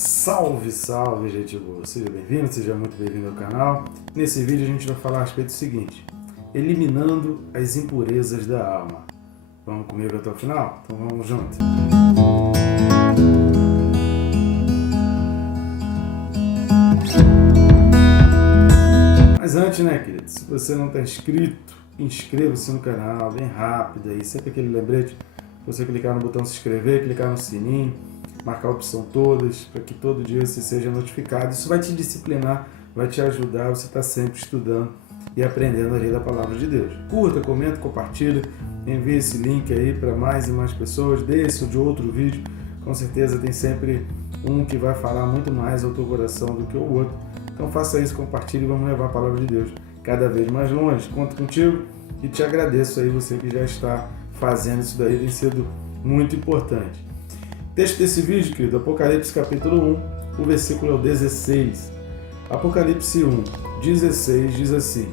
Salve, salve, gente boa! Seja bem-vindo, seja muito bem-vindo ao canal. Nesse vídeo a gente vai falar a respeito do seguinte: eliminando as impurezas da alma. Vamos comigo até o final? Então vamos junto. Mas antes, né, querido? Se você não está inscrito, inscreva-se no canal, bem rápido aí, sempre aquele lembrete. Você clicar no botão se inscrever, clicar no sininho, marcar a opção todas, para que todo dia você seja notificado. Isso vai te disciplinar, vai te ajudar, você está sempre estudando e aprendendo a ler da Palavra de Deus. Curta, comenta, compartilha, envie esse link aí para mais e mais pessoas, desse ou de outro vídeo. Com certeza tem sempre um que vai falar muito mais ao teu coração do que o outro. Então faça isso, compartilhe e vamos levar a Palavra de Deus cada vez mais longe. Conto contigo e te agradeço aí, você que já está fazendo isso daí, tem sido muito importante. Texto desse vídeo, querido, Apocalipse capítulo 1, o versículo é o 16. Apocalipse 1, 16 diz assim: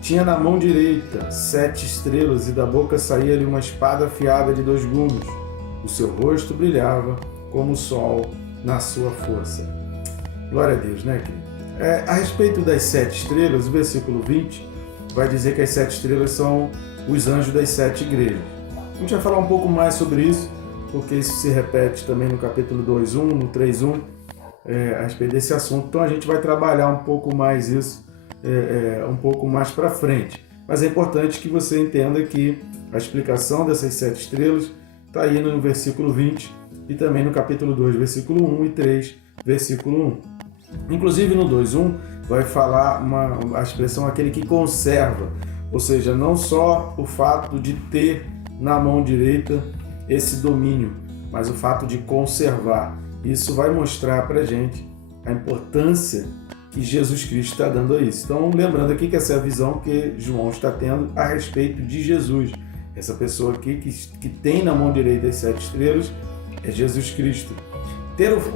tinha na mão direita 7 estrelas e da boca saía-lhe uma espada afiada de 2 gumes. O seu rosto brilhava como o sol na sua força. Glória a Deus, né, querido? A respeito das 7 estrelas, o versículo 20 vai dizer que as 7 estrelas são os anjos das 7 igrejas. A gente vai falar um pouco mais sobre isso, porque isso se repete também no capítulo 2.1, no 3.1, a respeito desse assunto. Então a gente vai trabalhar um pouco mais isso, um pouco mais para frente. Mas é importante que você entenda que a explicação dessas 7 estrelas está aí no versículo 20 e também no capítulo 2, versículo 1 e 3, versículo 1. Inclusive no 2.1 vai falar a expressão aquele que conserva, ou seja, não só o fato de ter na mão direita esse domínio, mas o fato de conservar. Isso vai mostrar para a gente a importância que Jesus Cristo está dando a isso. Então, lembrando aqui que essa é a visão que João está tendo a respeito de Jesus. Essa pessoa aqui que tem na mão direita as 7 estrelas é Jesus Cristo.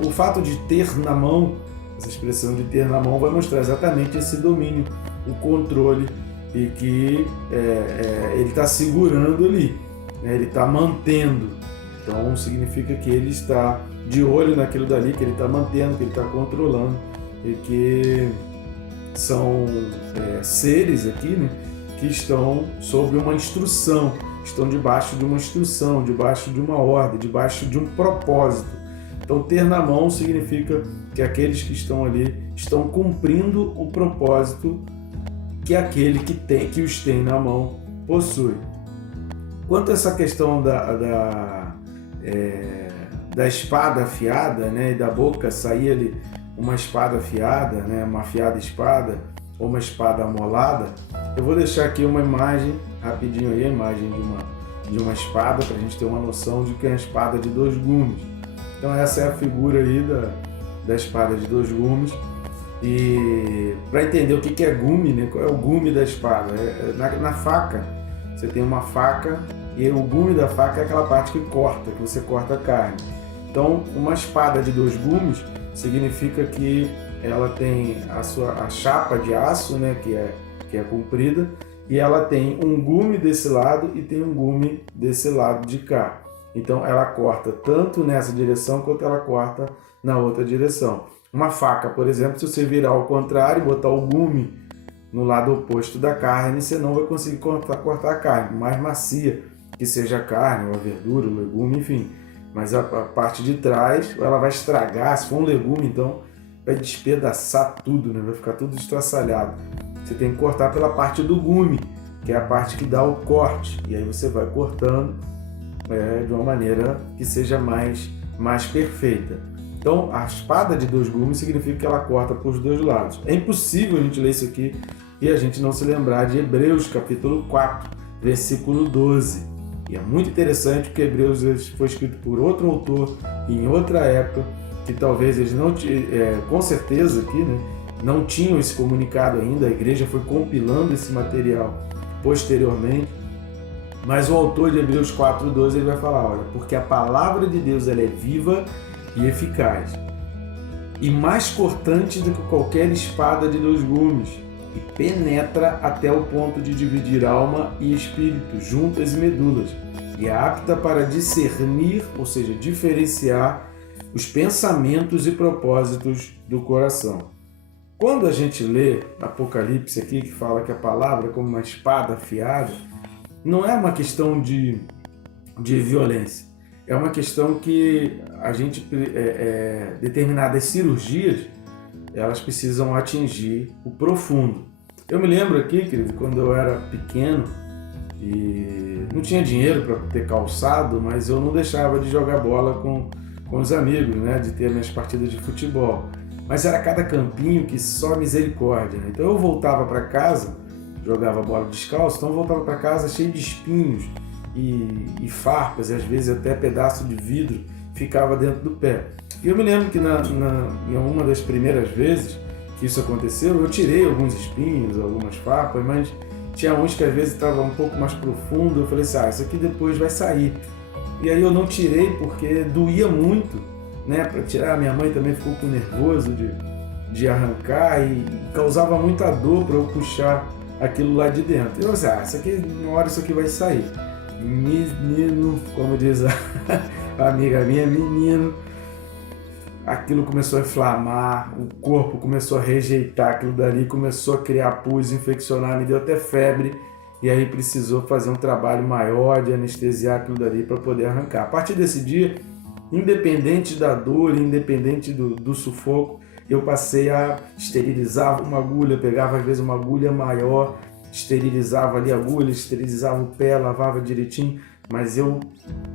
O fato de ter na mão, essa expressão de ter na mão vai mostrar exatamente esse domínio, o controle, e que ele está segurando ali. Ele está mantendo, então significa que ele está de olho naquilo dali, que ele está mantendo, que ele está controlando, e que são seres aqui, né, que estão sob uma instrução, estão debaixo de uma instrução, debaixo de uma ordem, debaixo de um propósito. Então ter na mão significa que aqueles que estão ali estão cumprindo o propósito que aquele que os tem na mão possui. Quanto a essa questão da espada afiada, né, e da boca sair ali uma espada afiada, né, uma afiada espada ou uma espada amolada, eu vou deixar aqui uma imagem, rapidinho aí, a imagem de uma espada, para a gente ter uma noção de que é uma espada de 2 gumes. Então essa é a figura aí da espada de 2 gumes. E para entender o que é gume, né, qual é o gume da espada? Na faca, você tem uma faca e o gume da faca é aquela parte que você corta a carne. Então, uma espada de 2 gumes significa que ela tem a chapa de aço, né, que é comprida, e ela tem um gume desse lado e tem um gume desse lado de cá. Então, ela corta tanto nessa direção quanto ela corta na outra direção. Uma faca, por exemplo, se você virar ao contrário e botar o gume no lado oposto da carne, você não vai conseguir cortar a carne, mais macia que seja a carne, ou a verdura, o legume, enfim. Mas a parte de trás, ela vai estragar, se for um legume, então vai despedaçar tudo, né? Vai ficar tudo estraçalhado. Você tem que cortar pela parte do gume, que é a parte que dá o corte, e aí você vai cortando de uma maneira que seja mais perfeita. Então, a espada de 2 gumes significa que ela corta por os 2 lados. É impossível a gente ler isso aqui e a gente não se lembrar de Hebreus capítulo 4, versículo 12. E é muito interessante porque Hebreus foi escrito por outro autor em outra época, que talvez eles não, com certeza aqui, né, não tinham esse comunicado ainda, a igreja foi compilando esse material posteriormente. Mas o autor de Hebreus 4:12 ele vai falar, olha, porque a palavra de Deus ela é viva e eficaz, e mais cortante do que qualquer espada de 2 gumes, e penetra até o ponto de dividir alma e espírito, juntas e medulas, e é apta para discernir, ou seja, diferenciar os pensamentos e propósitos do coração. Quando a gente lê Apocalipse aqui, que fala que a palavra é como uma espada afiada, não é uma questão de violência. É uma questão que a gente, determinadas cirurgias, elas precisam atingir o profundo. Eu me lembro aqui, querido, quando eu era pequeno e não tinha dinheiro para ter calçado, mas eu não deixava de jogar bola com os amigos, né? De ter minhas partidas de futebol. Mas era cada campinho que só misericórdia, né? Então eu voltava para casa, jogava bola descalço, então eu voltava para casa cheio de espinhos e farpas, e às vezes até pedaço de vidro ficava dentro do pé. E eu me lembro que em uma das primeiras vezes que isso aconteceu, eu tirei alguns espinhos, algumas farpas, mas tinha uns que às vezes estavam um pouco mais profundo. Eu falei assim, isso aqui depois vai sair. E aí eu não tirei porque doía muito, né? Para tirar, minha mãe também ficou com nervoso de arrancar e causava muita dor para eu puxar aquilo lá de dentro. Eu falei isso aqui, uma hora isso aqui vai sair. Menino, como diz a amiga minha, menino, aquilo começou a inflamar, o corpo começou a rejeitar aquilo dali, começou a criar pus, infeccionar, me deu até febre, e aí precisou fazer um trabalho maior de anestesiar aquilo dali para poder arrancar. A partir desse dia, independente da dor, independente do sufoco, eu passei a esterilizar uma agulha, pegava às vezes uma agulha maior, esterilizava ali a agulha, esterilizava o pé, lavava direitinho, mas eu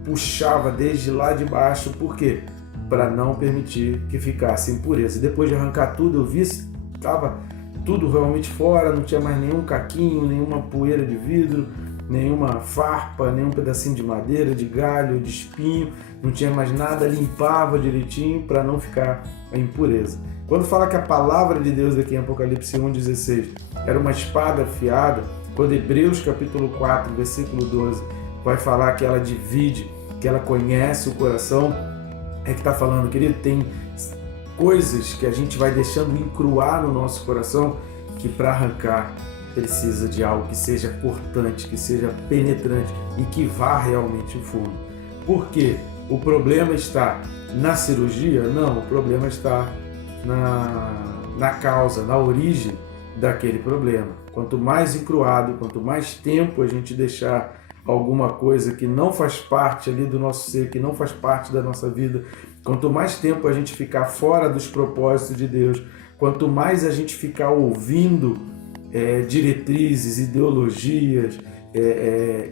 puxava desde lá de baixo, por quê? Para não permitir que ficasse impureza. E depois de arrancar tudo, eu vi que estava tudo realmente fora, não tinha mais nenhum caquinho, nenhuma poeira de vidro, nenhuma farpa, nenhum pedacinho de madeira, de galho, de espinho, não tinha mais nada, limpava direitinho para não ficar a impureza. Quando fala que a palavra de Deus aqui em Apocalipse 1,16 era uma espada afiada, quando Hebreus capítulo 4, versículo 12, vai falar que ela divide, que ela conhece o coração, é que está falando, querido, tem coisas que a gente vai deixando encruar no nosso coração que para arrancar precisa de algo que seja cortante, que seja penetrante e que vá realmente em fundo. Por quê? O problema está na cirurgia? Não, o problema está na causa, na origem daquele problema. Quanto mais encruado, quanto mais tempo a gente deixar alguma coisa que não faz parte ali do nosso ser, que não faz parte da nossa vida, quanto mais tempo a gente ficar fora dos propósitos de Deus, quanto mais a gente ficar ouvindo diretrizes, ideologias,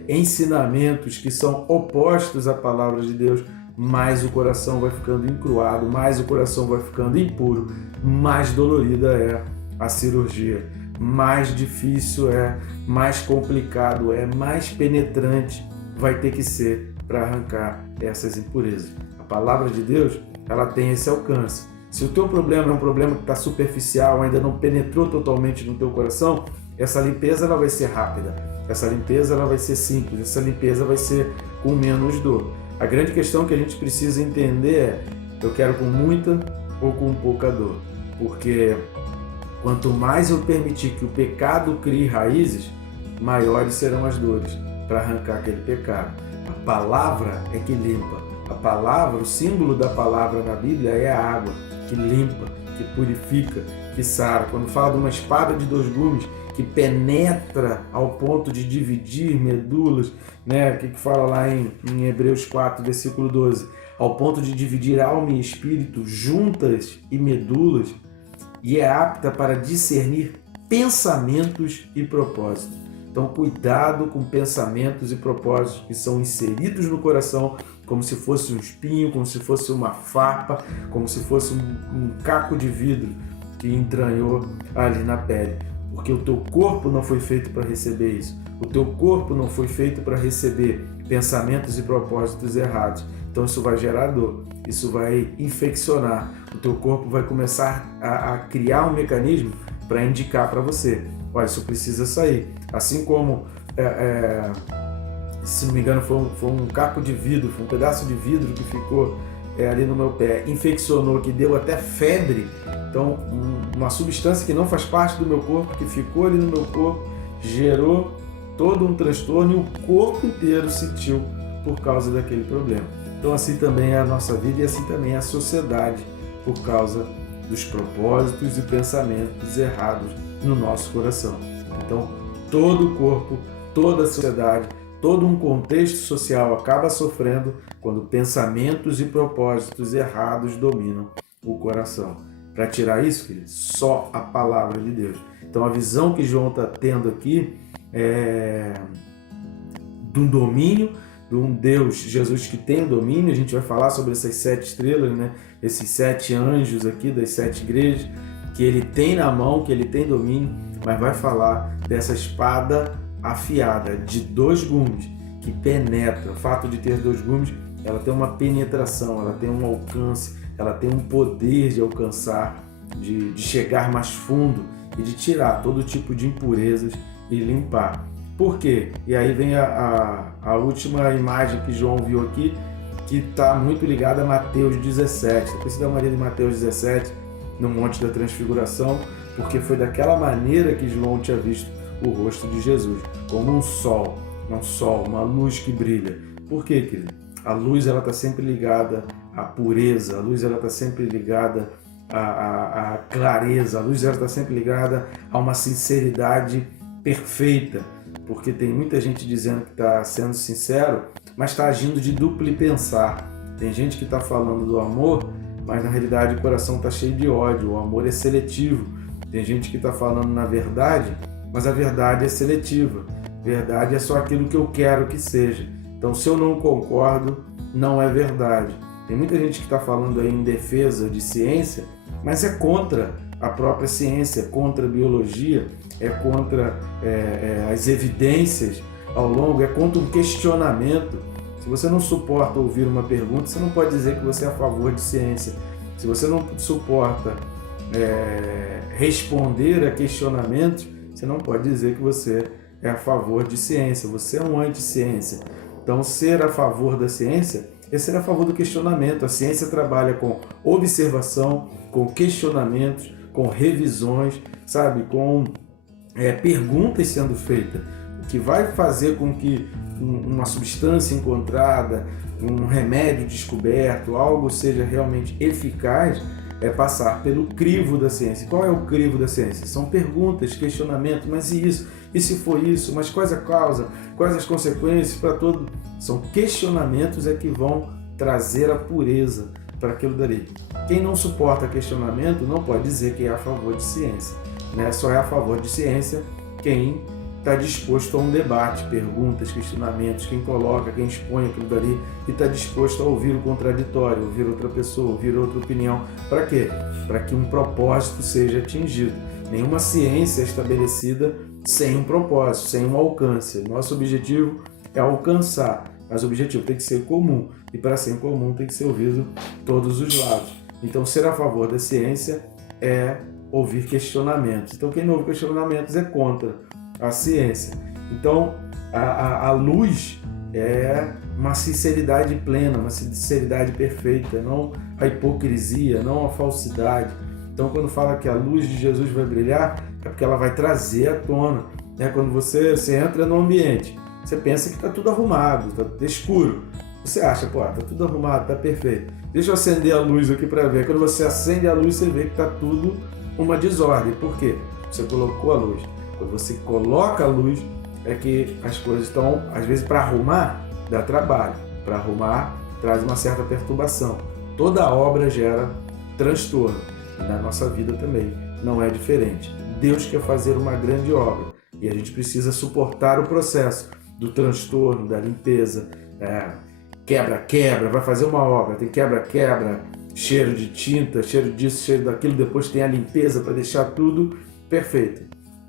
ensinamentos que são opostos à palavra de Deus, mais o coração vai ficando encruado, mais o coração vai ficando impuro, mais dolorida é a cirurgia, mais difícil é, mais complicado é, mais penetrante vai ter que ser para arrancar essas impurezas. A palavra de Deus, ela tem esse alcance. Se o teu problema é um problema que está superficial, ainda não penetrou totalmente no teu coração, essa limpeza ela vai ser rápida, essa limpeza ela vai ser simples, essa limpeza vai ser com menos dor. A grande questão que a gente precisa entender é, eu quero com muita ou com pouca dor? Porque quanto mais eu permitir que o pecado crie raízes, maiores serão as dores para arrancar aquele pecado. A palavra é que limpa. A palavra, o símbolo da palavra na Bíblia é a água, que limpa, que purifica, que sara. Quando fala de uma espada de 2 gumes, que penetra ao ponto de dividir medulas, né? Que fala lá em Hebreus 4, versículo 12, ao ponto de dividir alma e espírito, juntas e medulas, e é apta para discernir pensamentos e propósitos. Então, cuidado com pensamentos e propósitos que são inseridos no coração, como se fosse um espinho, como se fosse uma farpa, como se fosse um caco de vidro que entranhou ali na pele. Porque o teu corpo não foi feito para receber isso. O teu corpo não foi feito para receber pensamentos e propósitos errados. Então isso vai gerar dor, isso vai infeccionar. O teu corpo vai começar a criar um mecanismo para indicar para você, olha, isso precisa sair. Assim como, se não me engano, foi um caco de vidro, foi um pedaço de vidro que ficou ali no meu pé, infeccionou, que deu até febre. Então, uma substância que não faz parte do meu corpo, que ficou ali no meu corpo, gerou todo um transtorno e o corpo inteiro sentiu por causa daquele problema. Então assim também é a nossa vida e assim também é a sociedade, por causa dos propósitos e pensamentos errados no nosso coração. Então todo o corpo, toda a sociedade, todo um contexto social acaba sofrendo quando pensamentos e propósitos errados dominam o coração. Para tirar isso, querido, só a palavra de Deus. Então a visão que João está tendo aqui é de um domínio, de um Deus, Jesus, que tem domínio. A gente vai falar sobre essas 7 estrelas, né? Esses 7 anjos aqui das 7 igrejas, que ele tem na mão, que ele tem domínio, mas vai falar dessa espada afiada de 2 gumes, que penetra. O fato de ter 2 gumes, ela tem uma penetração, ela tem um alcance, ela tem um poder de alcançar, de chegar mais fundo e de tirar todo tipo de impurezas e limpar. Por quê? E aí vem a última imagem que João viu aqui, que está muito ligada a Mateus 17. Depois você dá uma lida em Mateus 17, no Monte da Transfiguração, porque foi daquela maneira que João tinha visto o rosto de Jesus, como um sol, uma luz que brilha. Por quê, querido? A luz está sempre ligada à pureza, a luz está sempre ligada à clareza, a luz está sempre ligada a uma sinceridade perfeita, porque tem muita gente dizendo que está sendo sincero, mas está agindo de duplo pensar. Tem gente que está falando do amor, mas na realidade o coração está cheio de ódio, o amor é seletivo. Tem gente que está falando na verdade, mas a verdade é seletiva. Verdade é só aquilo que eu quero que seja. Então, se eu não concordo, não é verdade. Tem muita gente que está falando aí em defesa de ciência, mas é contra a própria ciência, é contra a biologia, é contra as evidências ao longo, é contra um questionamento. Se você não suporta ouvir uma pergunta, você não pode dizer que você é a favor de ciência. Se você não suporta responder a questionamentos, você não pode dizer que você é a favor de ciência. Você é um anti-ciência. Então, ser a favor da ciência é ser a favor do questionamento. A ciência trabalha com observação, com questionamentos, com revisões, sabe, com perguntas sendo feitas, o que vai fazer com que uma substância encontrada, um remédio descoberto, algo seja realmente eficaz, é passar pelo crivo da ciência. Qual é o crivo da ciência? São perguntas, questionamentos, mas e isso? E se for isso? Mas quais a causa? Quais as consequências para todo? São questionamentos que vão trazer a pureza para aquilo dali. Quem não suporta questionamento não pode dizer que é a favor de ciência, né? Só é a favor de ciência quem está disposto a um debate, perguntas, questionamentos, quem coloca, quem expõe aquilo dali e está disposto a ouvir o contraditório, ouvir outra pessoa, ouvir outra opinião. Para quê? Para que um propósito seja atingido. Nenhuma ciência é estabelecida sem um propósito, sem um alcance. Nosso objetivo é alcançar, mas o objetivo tem que ser comum. E para ser comum tem que ser ouvido todos os lados. Então, ser a favor da ciência é ouvir questionamentos. Então, quem não ouve questionamentos é contra a ciência. Então, a luz é uma sinceridade plena, uma sinceridade perfeita, não a hipocrisia, não a falsidade. Então, quando fala que a luz de Jesus vai brilhar, é porque ela vai trazer à tona. Quando você entra no ambiente, você pensa que está tudo arrumado, está escuro. Você acha, está tudo arrumado, está perfeito. Deixa eu acender a luz aqui para ver. Quando você acende a luz, você vê que está tudo uma desordem. Por quê? Você colocou a luz. Quando você coloca a luz, é que as coisas estão, às vezes, para arrumar, dá trabalho. Para arrumar, traz uma certa perturbação. Toda obra gera transtorno. E na nossa vida também não é diferente. Deus quer fazer uma grande obra. E a gente precisa suportar o processo do transtorno, da limpeza. Quebra, vai fazer uma obra, tem quebra, cheiro de tinta, cheiro disso, cheiro daquilo, depois tem a limpeza para deixar tudo perfeito.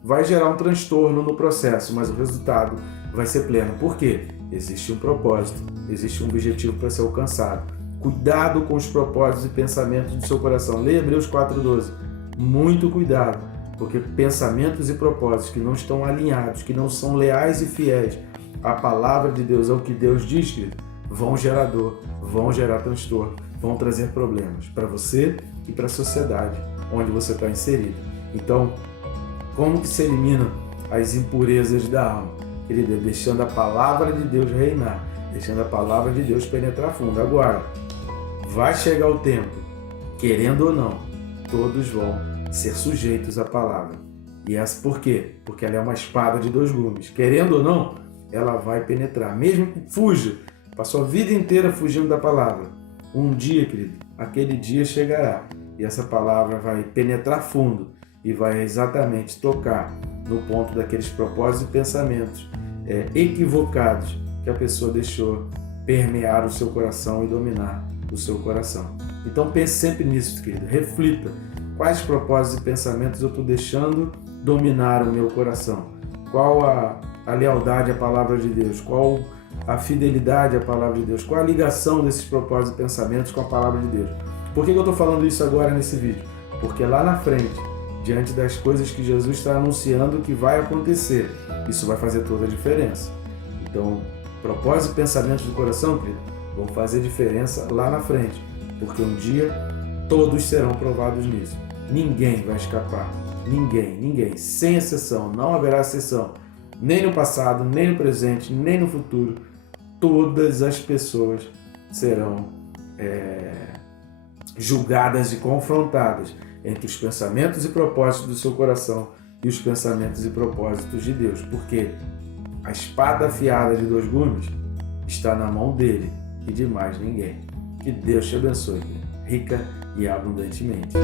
Vai gerar um transtorno no processo, mas o resultado vai ser pleno. Por quê? Existe um propósito, existe um objetivo para ser alcançado. Cuidado com os propósitos e pensamentos do seu coração. Leia Hebreus 4:12. Muito cuidado, porque pensamentos e propósitos que não estão alinhados, que não são leais e fiéis à palavra de Deus, ao que Deus diz, querido, vão gerar dor, vão gerar transtorno, vão trazer problemas para você e para a sociedade onde você está inserido. Então, como que se eliminam as impurezas da alma? Querido, deixando a palavra de Deus reinar, deixando a palavra de Deus penetrar fundo. Agora, vai chegar o tempo, querendo ou não, todos vão ser sujeitos à palavra. E essa por quê? Porque ela é uma espada de dois gumes. Querendo ou não, ela vai penetrar. Mesmo que fuja, passou a vida inteira fugindo da palavra. Um dia, querido, aquele dia chegará. E essa palavra vai penetrar fundo e vai exatamente tocar no ponto daqueles propósitos e pensamentos equivocados que a pessoa deixou permear o seu coração e dominar o seu coração. Então pense sempre nisso, querido. Reflita. Quais propósitos e pensamentos eu estou deixando dominar o meu coração? Qual a lealdade à palavra de Deus? Qual a fidelidade à palavra de Deus? Qual a ligação desses propósitos e pensamentos com a palavra de Deus? Por que eu estou falando isso agora nesse vídeo? Porque lá na frente, diante das coisas que Jesus está anunciando que vai acontecer, isso vai fazer toda a diferença. Então, propósitos e pensamentos do coração, querido, vão fazer diferença lá na frente, porque um dia todos serão provados nisso. Ninguém vai escapar. Ninguém, sem exceção, não haverá exceção, nem no passado, nem no presente, nem no futuro. Todas as pessoas serão julgadas e confrontadas entre os pensamentos e propósitos do seu coração e os pensamentos e propósitos de Deus, porque a espada afiada de dois gumes está na mão dele e de mais ninguém. Que Deus te abençoe, rica e abundantemente.